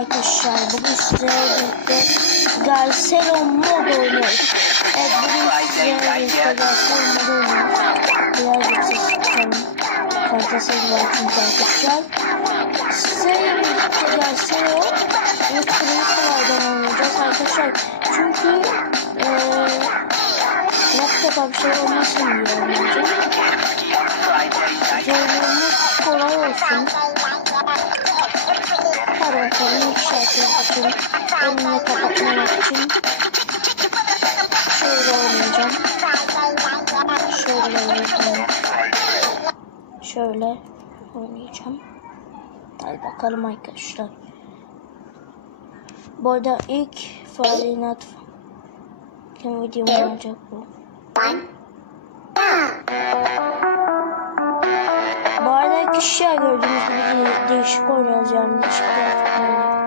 arkadaşlar. Bugün sizlerle birlikte Garcelo mod oynuyoruz. Evet bugün sizlerle birlikte Garcelo mod oynuyoruz. Birazcık ses çıkarım. Fantezi var çünkü arkadaşlar. Sizlerle birlikte Garcelo ve kolaydan oynayacağız arkadaşlar. Çünkü eee laptopa bir şey olmasın diye oynayacağım. Zorluğumuz kolay olsun. Bakalım ilk şarkıyı açalım. Önüne kapatmamak için. Şöyle oynayacağım. Şöyle oynayacağım. Şöyle oynayacağım. Hadi bakalım arkadaşlar. Bu arada ilk Night Kim videom olacak bu. Bu kişiler gördüğünüz gibi de- değişik yani değişik grafiklerle.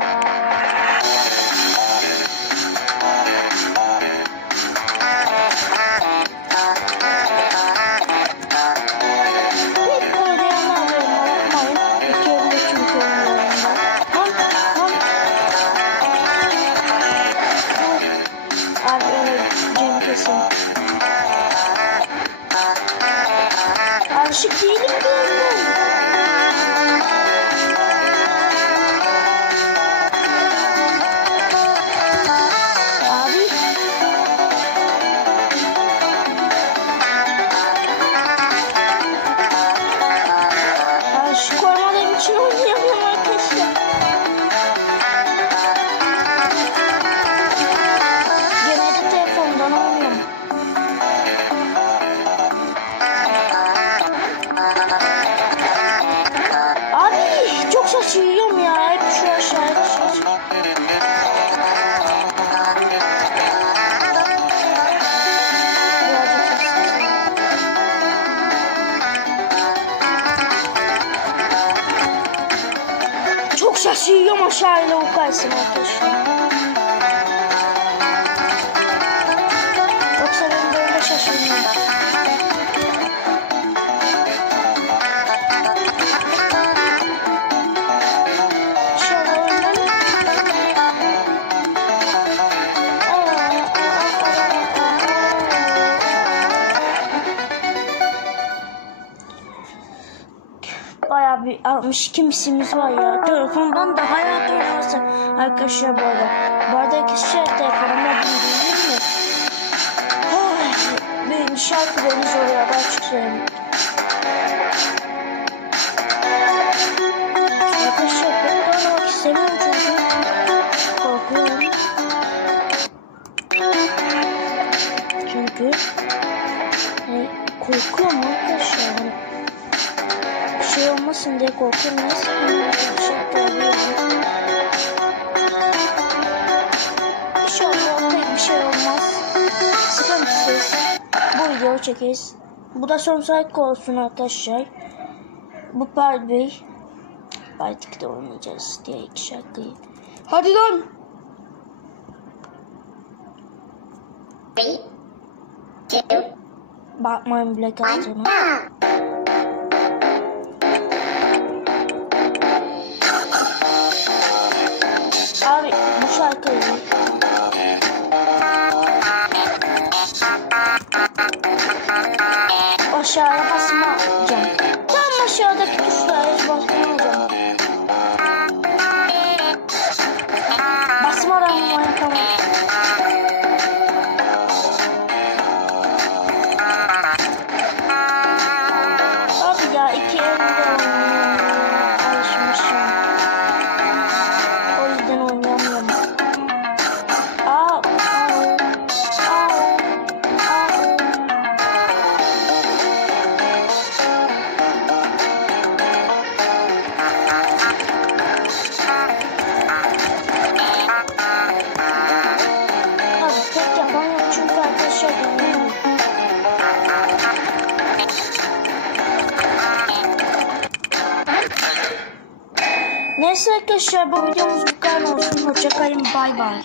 Çok şaşırıyorum aşağıyla o kaysın arkadaşlar. Yoksa ben böyle şaşırmıyorum. Bayağı bir 62 misimiz var ya. Telefondan daha rahat oynaması arkadaşlar bu arada. Bu arada arkadaşlar telefonuma bildirir mi? Benim şarkılarını soruyor. Ben açık söyleyeyim. Arkadaşlar ben de oynamak istemiyorum çünkü korkuyorum. Çünkü hani korkuyorum arkadaşlar. Bir şey olmasın diye korkuyorum. Neyse ben arkadaşlar korkuyorum. İnşallah pek bir şey olmaz. Sıkıntısız. Bu videoyu çekeriz. Bu da son sayfa olsun arkadaşlar. Bu Part Bey. Part 2'de oynayacağız diye iki şarkıyı. Hadi lan. Three, two, Bakmayın bile one, şarkıyı aşağıya basmayacağım. Tam aşağıdaki tuşlara hiç basmayacağım. Basmadan mı yapamam? Abi ya iki elde Neyse arkadaşlar bu videomuz bu kadar olsun. Hoşçakalın bay bay.